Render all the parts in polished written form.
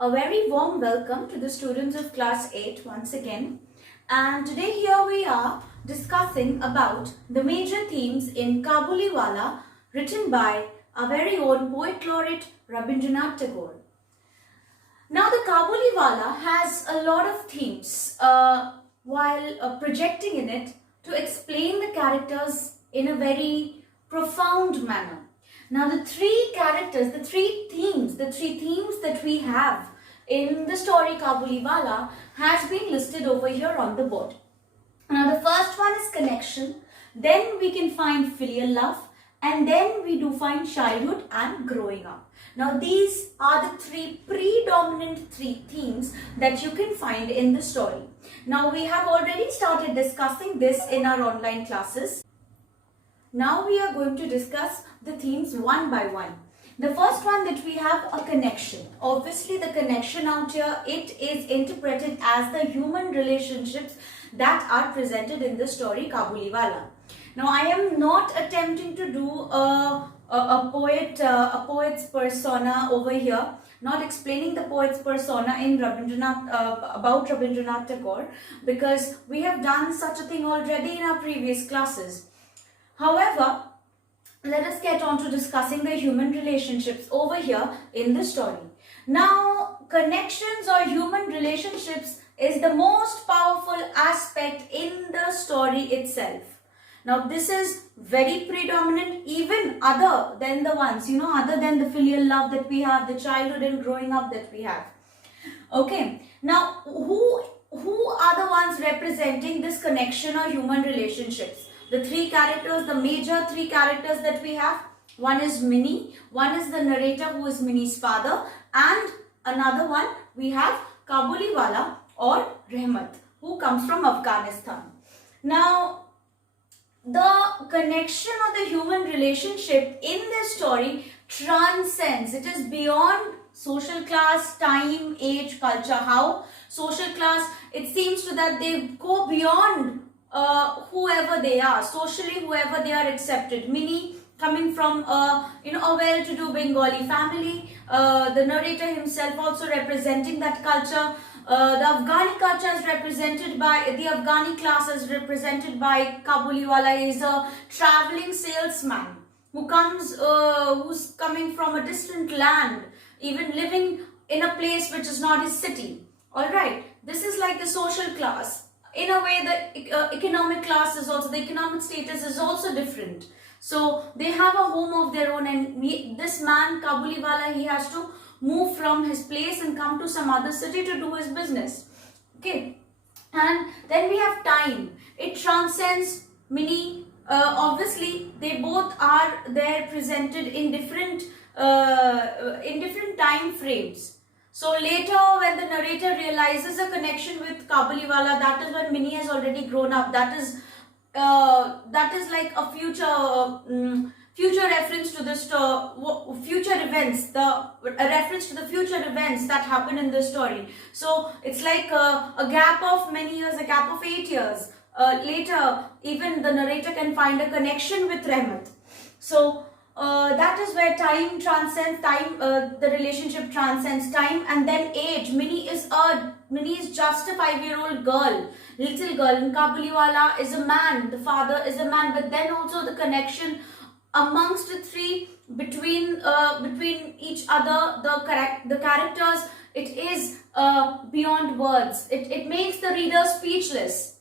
A very warm welcome to the students of class 8 once again. And today here we are discussing about the major themes in Kabuliwala written by our very own poet laureate Rabindranathe Tagore. Now the Kabuliwala has a lot of themes while projecting in it to explain the characters in a very profound manner. Now the three characters, the three themes that we have in the story Kabuliwala has been listed over here on the board. Now the first one is connection, then we can find filial love, and then we do find childhood and growing up. Now these are the three predominant themes that you can find in the story. Now we have already started discussing this in our online classes. Now we are going to discuss the themes one by one. The first one that we have a connection. Obviously the connection out here, it is interpreted as the human relationships that are presented in the story Kabuliwala. Now I am not attempting to do a poet's persona over here, not explaining the poet's persona in about Rabindranath Tagore, because we have done such a thing already in our previous classes. However, let us get on to discussing the human relationships over here in the story. Now, connections or human relationships is the most powerful aspect in the story itself. Now, this is very predominant, even other than the ones, other than the filial love that we have, the childhood and growing up that we have. Okay, now who are the ones representing this connection or human relationships? The three characters, the major three characters that we have, one is Minnie, one is the narrator who is Minnie's father, and another one we have Kabuliwala or Rahmat, who comes from Afghanistan. Now, the connection or the human relationship in this story transcends. It is beyond social class, time, age, culture. How? Social class, it seems to that they go beyond whoever they are, socially whoever they are accepted. Minnie coming from a well-to-do Bengali family, the narrator himself also representing that culture. The Afghani culture is represented by, the Afghani class is represented by Kabuliwala. He is a traveling salesman who comes, who's coming from a distant land, even living in a place which is not his city. Alright, this is like the social class. In a way, the economic class is also, the economic status is also different. So they have a home of their own, and this man Kabuliwala, he has to move from his place and come to some other city to do his business. Okay, and then we have time. It transcends Minnie. Obviously, they both are there presented in different time frames. So later, when the narrator realizes a connection with Kabuliwala, that is when Minnie has already grown up. That is like a future reference to the future events, a reference to the future events that happen in the story. So it's like a gap of many years, a gap of 8 years. Later, even the narrator can find a connection with Rahmat. So that is where time transcends time, the relationship transcends time, and then age. Minnie is just a 5-year-old girl, little girl, and Kabuliwala is a man, the father is a man, but then also the connection amongst the three, between each other, the characters, it is beyond words. It makes the reader speechless.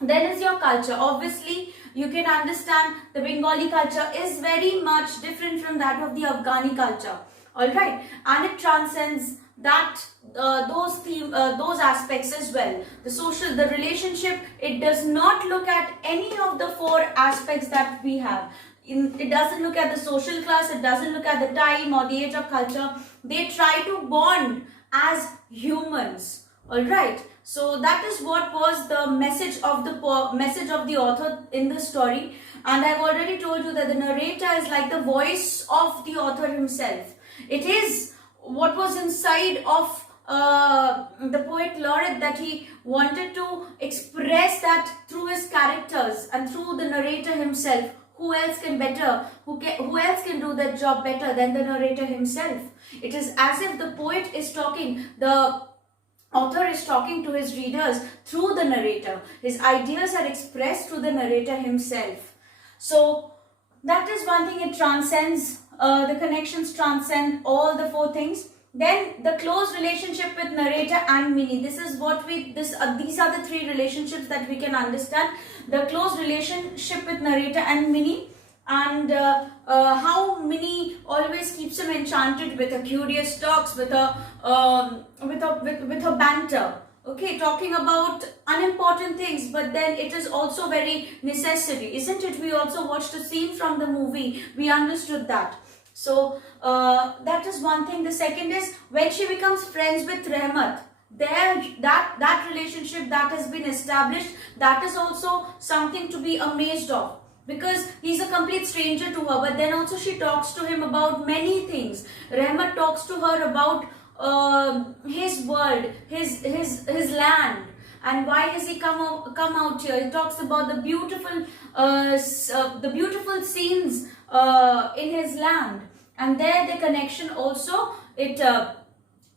Then is your culture. Obviously, you can understand the Bengali culture is very much different from that of the Afghani culture. Alright, and it transcends that those aspects as well. The relationship, it does not look at any of the four aspects that we have. It doesn't look at the social class, it doesn't look at the time or the age of culture. They try to bond as humans. Alright, so that is what was the message of the author in the story, and I've already told you that the narrator is like the voice of the author himself. It is what was inside of the poet laureate that he wanted to express that through his characters and through the narrator himself, who else can who else can do that job better than the narrator himself? It is as if the poet is talking, the author is talking to his readers through the narrator. His ideas are expressed through the narrator himself. So that is one thing. It transcends, the connections transcend all the four things. Then the close relationship with narrator and Minnie. This is what these are the three relationships that we can understand. The close relationship with narrator and Minnie, and how Minnie always keeps him enchanted with her curious talks, with her banter. Okay, talking about unimportant things, but then it is also very necessary, isn't it? We also watched a scene from the movie. We understood that. So that is one thing. The second is when she becomes friends with Rahmat. There, that relationship that has been established, that is also something to be amazed of, because he's a complete stranger to her, but then also she talks to him about many things. Rahmat talks to her about his world, his land, and why has he come out here. He talks about the beautiful scenes in his land, and there the connection also, it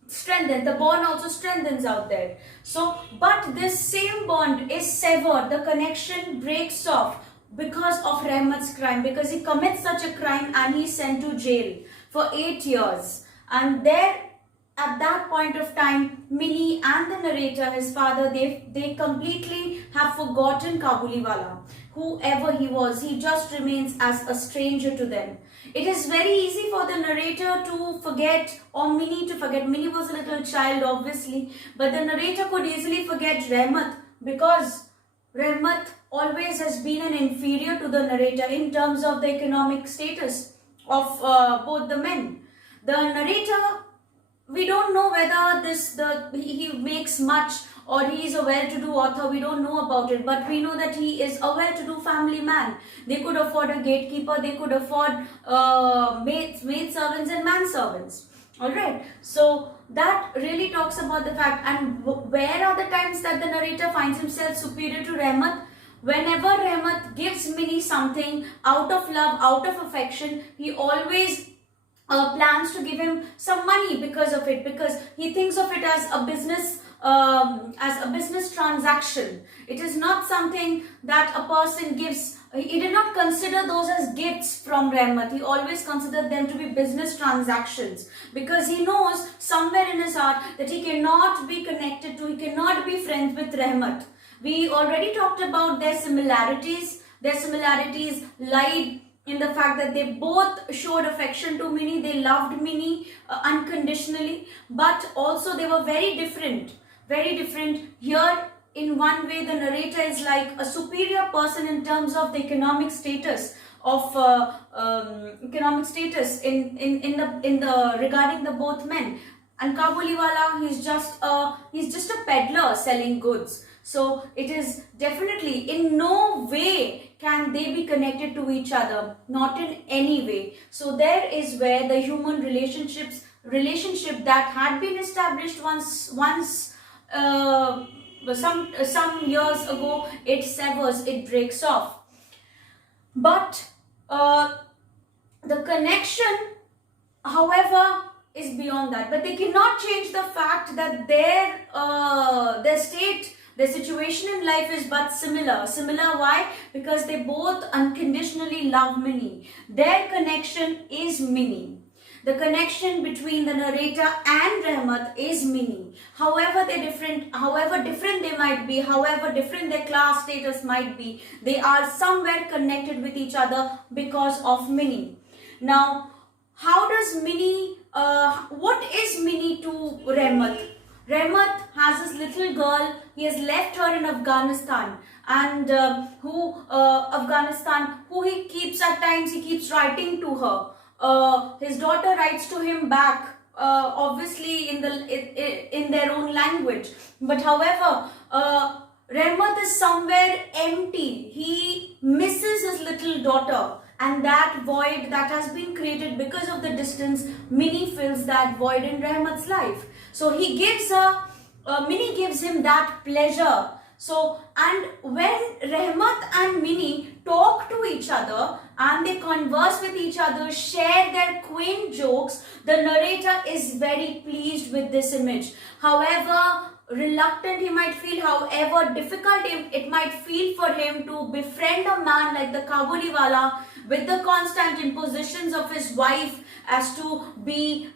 strengthens, the bond also strengthens out there. So, but this same bond is severed, the connection breaks off because of Rahmat's crime, because he commits such a crime and he's sent to jail for 8 years. And there, at that point of time, Minnie and the narrator, his father, they completely have forgotten Kabuliwala. Whoever he was, he just remains as a stranger to them. It is very easy for the narrator to forget, or Minnie to forget. Minnie was a little child, obviously, but the narrator could easily forget Rahmat, because Rahmat always has been an inferior to the narrator in terms of the economic status of both the men. The narrator, we don't know whether he makes much, or he is a well-to-do author. We don't know about it, but we know that he is a well-to-do family man. They could afford a gatekeeper, they could afford maid servants and manservants. Alright, so that really talks about the fact. And where are the times that the narrator finds himself superior to Rahmat? Whenever Rahmat gives Minnie something out of love, out of affection, he always plans to give him some money because of it, because he thinks of it as a business transaction. It is not something that a person gives. He did not consider those as gifts from Rahmat. He always considered them to be business transactions, because he knows somewhere in his heart that he cannot be connected to, he cannot be friends with Rahmat. We already talked about their similarities. Their similarities lied in the fact that they both showed affection to Minnie. They loved Minnie unconditionally, but also they were very different. Very different. Here, in one way, the narrator is like a superior person in terms of the economic status of regarding the both men. And Kabuliwala, he's just a peddler selling goods. So it is definitely in no way can they be connected to each other, not in any way. So there is where the human relationship that had been established some years ago, it severs, it breaks off. But the connection, however, is beyond that. But they cannot change the fact that their state, their situation in life is but similar. Similar, why? Because they both unconditionally love Minnie. Their connection is Minnie. The connection between the narrator and Rahmat is Minnie. However different they might be, however different their class status might be, they are somewhere connected with each other because of Minnie. Now, how does Minnie, what is Minnie to Rahmat? Rahmat has this little girl. He has left her in Afghanistan, and who he keeps at times, he keeps writing to her. His daughter writes to him back, obviously in their own language. But however, Rahmat is somewhere empty. He misses his little daughter, and that void that has been created because of the distance, Minnie fills that void in Rahmat's life. So he gives her, Minnie gives him that pleasure. So, and when Rahmat and Minnie talk to each other and they converse with each other, share their quaint jokes, the narrator is very pleased with this image. However reluctant he might feel, however difficult it might feel for him to befriend a man like the Kabuliwala, with the constant impositions of his wife as to be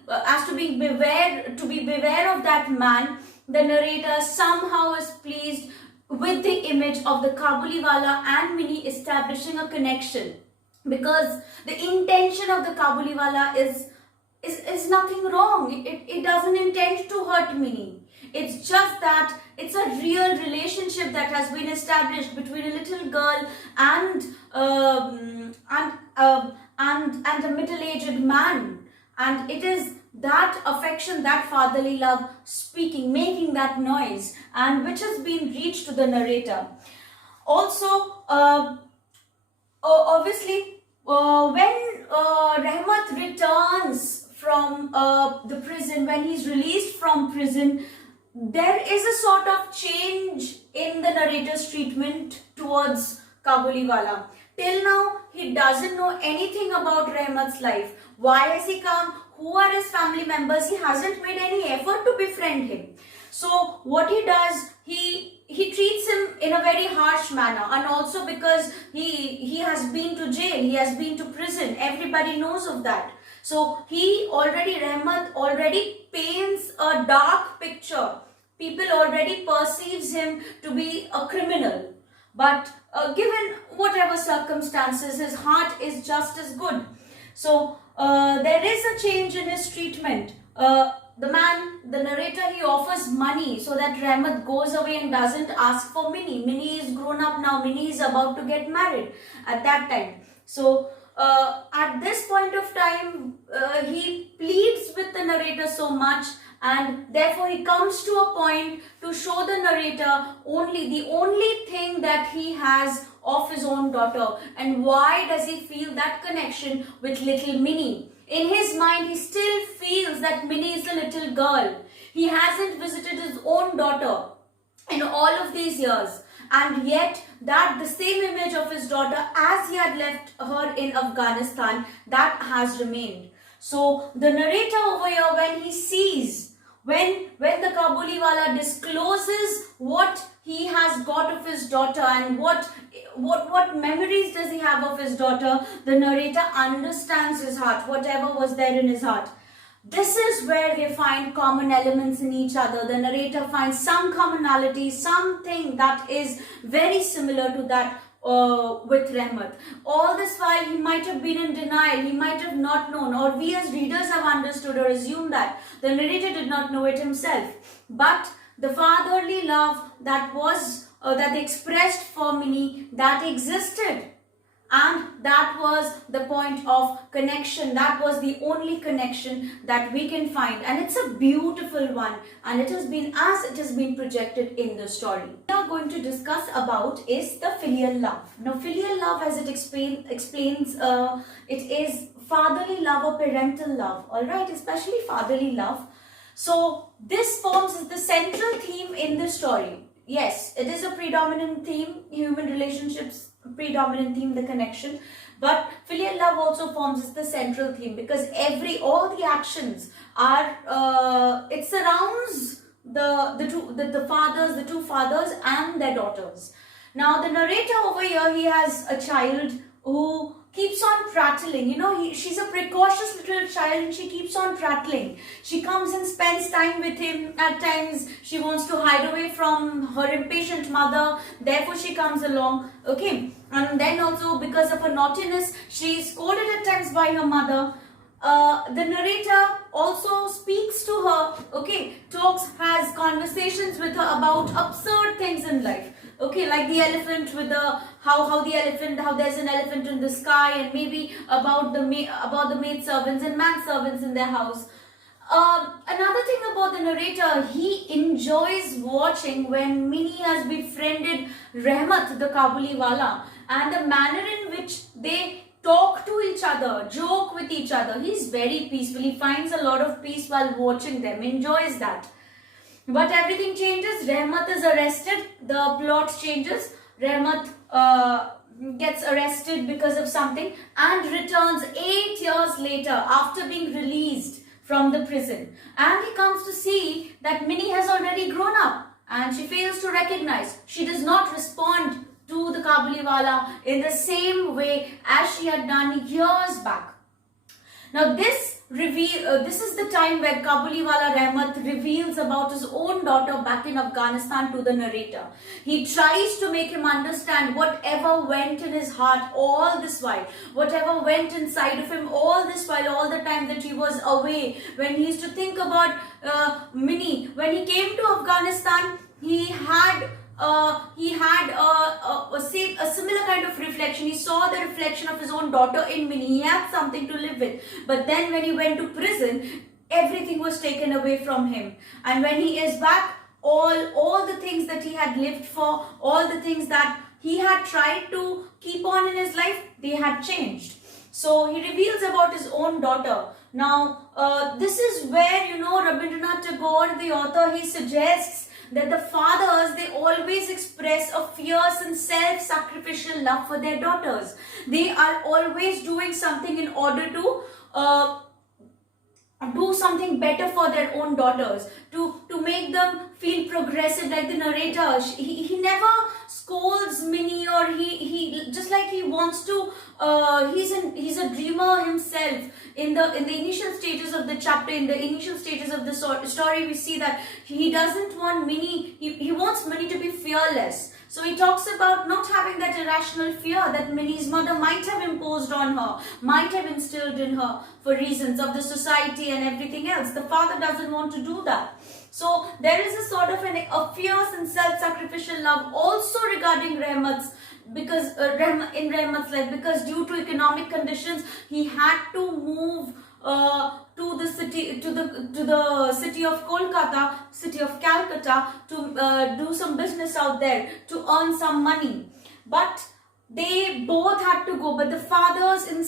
beware of that man, the narrator somehow is pleased with the image of the Kabuliwala and Minnie establishing a connection, because the intention of the Kabuliwala is nothing wrong. It doesn't intend to hurt Minnie. It's just that it's a real relationship that has been established between a little girl and a middle-aged man, and it is that affection, that fatherly love speaking, making that noise, and which has been reached to the narrator. Also, obviously, when Rahmat returns from the prison, when he's released from prison, there is a sort of change in the narrator's treatment towards Kabuliwala. Till now, he doesn't know anything about Rahmat's life. Why has he come? Who are his family members? He hasn't made any effort to befriend him. So what he does, he treats him in a very harsh manner, and also because he has been to jail, he has been to prison. Everybody knows of that. So Rahmat already paints a dark picture. People already perceives him to be a criminal. But given whatever circumstances, his heart is just as good. So there is a change in his treatment. The narrator, he offers money so that Rahmat goes away and doesn't ask for Minnie. Minnie is grown up now. Minnie is about to get married at that time. So at this point of time, he pleads with the narrator so much, and therefore he comes to a point to show the narrator the only thing that he has of his own daughter. And why does he feel that connection with little Minnie? In his mind, he still feels that Minnie is a little girl. He hasn't visited his own daughter in all of these years. And yet, that the same image of his daughter as he had left her in Afghanistan, that has remained. So the narrator over here, when he sees, when the Kabuliwala discloses what he has got of his daughter and what memories does he have of his daughter, the narrator understands his heart, whatever was there in his heart. This is where they find common elements in each other. The narrator finds some commonality, something that is very similar to that with Rahmat. All this while he might have been in denial, he might have not known, or we as readers have understood or assumed that the narrator did not know it himself. But the fatherly love that they expressed for Minnie, that existed. And that was the point of connection. That was the only connection that we can find. And it's a beautiful one. And it has been projected in the story. We are going to discuss about is the filial love. Now, filial love, as it explains, it is fatherly love or parental love. Alright, especially fatherly love. So, this forms the central theme in the story. Yes, it is a predominant theme, human relationships, predominant theme, the connection, but filial love also forms the central theme, because all the actions are it surrounds the two fathers and their daughters. Now the narrator over here, he has a child who keeps on prattling. She's a precocious little child and she keeps on prattling. She comes and spends time with him. At times she wants to hide away from her impatient mother, therefore she comes along. Okay, and then also because of her naughtiness, she is scolded at times by her mother. The narrator also speaks to her, okay, has conversations with her about absurd things in life. Okay, like the elephant with how there's an elephant in the sky, and maybe about the maid servants and manservants in their house. Another thing about the narrator, he enjoys watching when Minnie has befriended Rahmat, the Kabuliwala, and the manner in which they talk to each other, joke with each other. He's very peaceful. He finds a lot of peace while watching them, enjoys that. But everything changes. Rahmat is arrested. The plot changes. Rahmat gets arrested because of something and returns 8 years later after being released from the prison. And he comes to see that Minnie has already grown up and she fails to recognize. She does not respond to the Kabuliwala in the same way as she had done years back. Now this is the time where Kabuliwala Rahmat reveals about his own daughter back in Afghanistan to the narrator. He tries to make him understand whatever went in his heart all this while, whatever went inside of him all this while, all the time that he was away, when he used to think about Minnie. When he came to Afghanistan, he had a similar kind of reflection. He saw the reflection of his own daughter in Minnie. He had something to live with. But then when he went to prison, everything was taken away from him. And when he is back, all the things that he had lived for, all the things that he had tried to keep on in his life, they had changed. So he reveals about his own daughter. Now, this is where, Rabindranathe Tagore, the author, he suggests that the fathers, they always express a fierce and self-sacrificial love for their daughters. They are always doing something in order to do something better for their own daughters, to make them feel progressive. Like the narrator, he never scolds Minnie, or he just like he wants to, he's a dreamer himself. In the initial stages of the chapter, in the initial stages of the story, we see that he doesn't want Minnie, he wants Minnie to be fearless. So he talks about not having that irrational fear that Minnie's mother might have imposed on her, might have instilled in her for reasons of the society and everything else. The father doesn't want to do that. So there is a sort of a fierce and self-sacrificial love also regarding Rahmat's, because in Rahmat's life, because due to economic conditions, he had to move to the city of Kolkata, city of Calcutta, to do some business out there, to earn some money. But they both had to go. But the fathers, in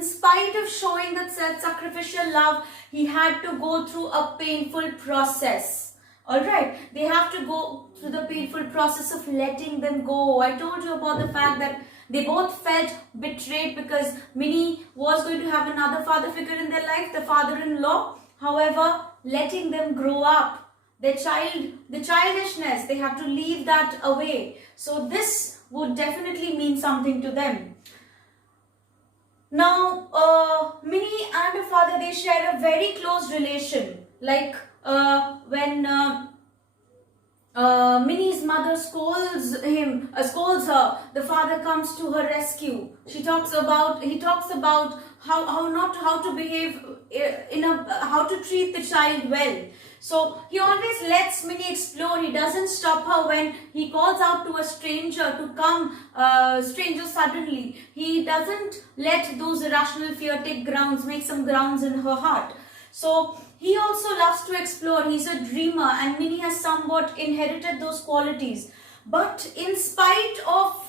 spite of showing that self-sacrificial love, he had to go through a painful process. Alright, they have to go through the painful process of letting them go. I told you about the fact that they both felt betrayed because Minnie was going to have another father figure in their life, the father-in-law. However, letting them grow up, the childishness, they have to leave that away. So this would definitely mean something to them. Now, Minnie and her father, they share a very close relation. Like when Minnie's mother scolds her, the father comes to her rescue. He talks about how to behave how to treat the child well. So he always lets Minnie explore. He doesn't stop her when he calls out to a stranger to come, stranger suddenly. He doesn't let those irrational fear make some grounds in her heart. So he also loves to explore. He's a dreamer, and Minnie has somewhat inherited those qualities. But in spite of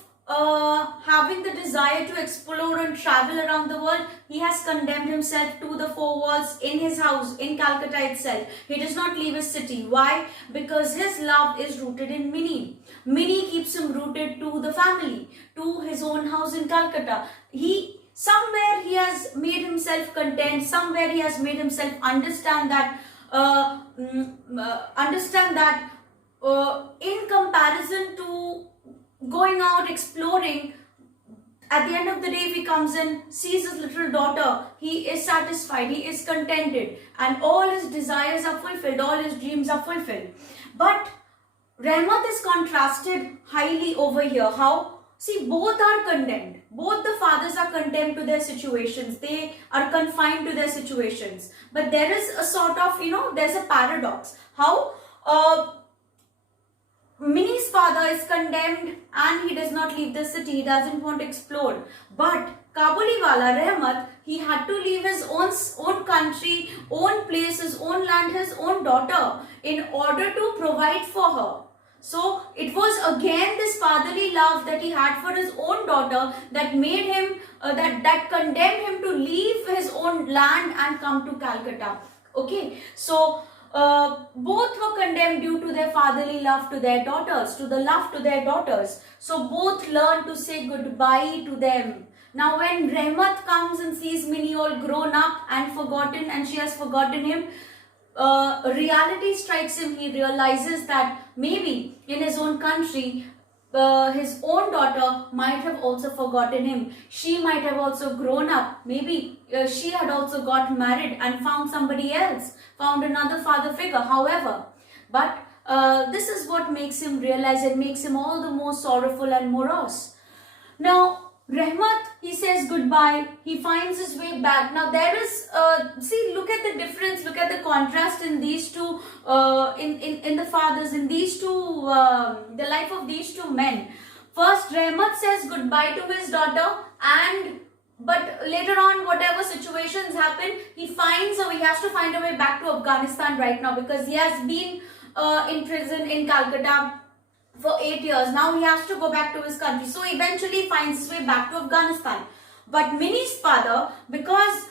having the desire to explore and travel around the world, he has condemned himself to the four walls in his house in Calcutta itself. He does not leave his city. Why? Because his love is rooted in Minnie. Minnie keeps him rooted to the family, to his own house in Calcutta. Somewhere he has made himself content. Somewhere he has made himself understand that in comparison to going out exploring, at the end of the day, if he comes in, sees his little daughter, he is satisfied, he is contented, and all his desires are fulfilled, all his dreams are fulfilled. But Rahmat is contrasted highly over here. How? See, both are condemned. Both the fathers are condemned to their situations. They are confined to their situations. But there is a sort of, there's a paradox. How? Minnie's father is condemned and he does not leave the city. He doesn't want to explore. But Kabuliwala Rahmat, he had to leave his own country, own place, his own land, his own daughter in order to provide for her. So it was again this fatherly love that he had for his own daughter that made him, that condemned him to leave his own land and come to Calcutta. Okay, so both were condemned due to their fatherly love to their daughters, to the love to their daughters. So both learned to say goodbye to them. Now when Rahmat comes and sees Minnie all grown up and forgotten, and she has forgotten him, reality strikes him. He realizes that maybe in his own country, his own daughter might have also forgotten him. She might have also grown up. Maybe she had also got married and found somebody else, found another father figure. However, but this is what makes him realize, it makes him all the more sorrowful and morose. Now, Rahmat, he says goodbye, he finds his way back. Now there is, see, look at the difference, look at the contrast in these two, in the fathers, in these two, the life of these two men. First, Rahmat says goodbye to his daughter, but later on, whatever situations happen, he has to find a way back to Afghanistan right now, because he has been in prison in Calcutta for 8 years. Now he has to go back to his country. So eventually he finds his way back to Afghanistan. But Minnie's father, because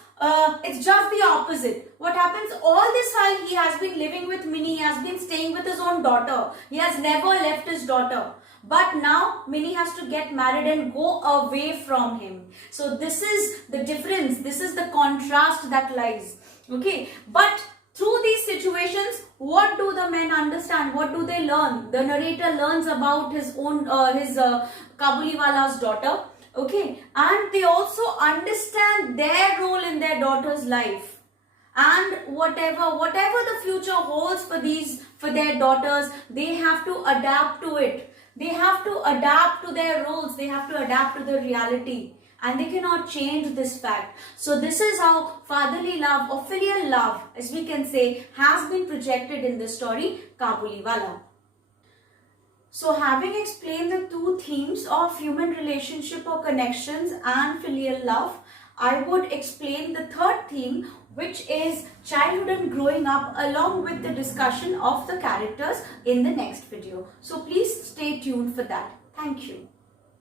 it's just the opposite. What happens, all this while he has been living with Minnie, he has been staying with his own daughter. He has never left his daughter. But now Minnie has to get married and go away from him. So this is the difference. This is the contrast that lies. Okay. But through these situations, what do the men understand? What do they learn? The narrator learns about his own, Kabuliwala's daughter. Okay. And they also understand their role in their daughter's life. And whatever the future holds for their daughters, they have to adapt to it. They have to adapt to their roles. They have to adapt to the reality. And they cannot change this fact. So this is how fatherly love or filial love, as we can say, has been projected in the story Kabuliwala. So having explained the two themes of human relationship or connections and filial love, I would explain the third theme, which is childhood and growing up, along with the discussion of the characters in the next video. So please stay tuned for that. Thank you.